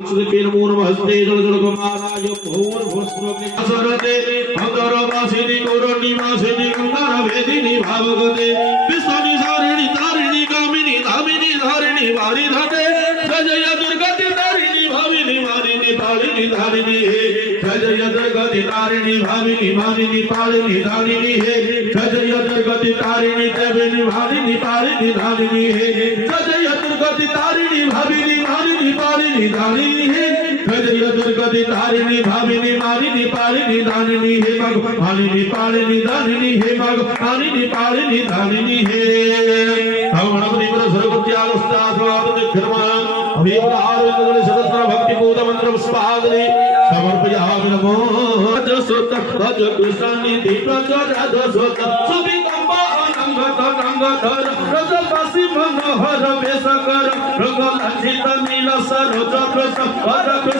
नमो नमस्ते जलजलकमालाय भूर्भुवस्वस्वरते अंतरवासिनी गौरनिवासिनी गंगारवेदिनी भावगते विश्वनि धारिणी तारिणी कामिनी धामिनी धारिणी वारी धाते जय दुर्गति तारिणी भामिनी मानिनी तारिणी धारिणी हे जय दुर्गति तारिणी भामिनी मानिनी पालिनी धारिणी हे जय दुर्गति तारिणी देविनी भामिनी पालिनी धारिणी हे जय दुर्गति तारिणी भामिनी मानिनी पालिनी धारिणी हे जय दुर्गति तारिणी भामिनी मानिनी पालिनी धारिणी हे मानिनी पालिनी धारिणी हे मानिनी पालिनी धारिणी हे भगवान सर्वत्यागस्तास्वाद धर्मा अभिप्राय सहस्र भक्ति बोध मंत्र पुष्पाग्नि समर्पयामि नमो रजसोत रज कृष्णानि दीपक रजसोत सुविकंबा अनंगत गंगाधर रजवासी मनोहर वेशकर रंग लज्जित नील सरोज कृष्ण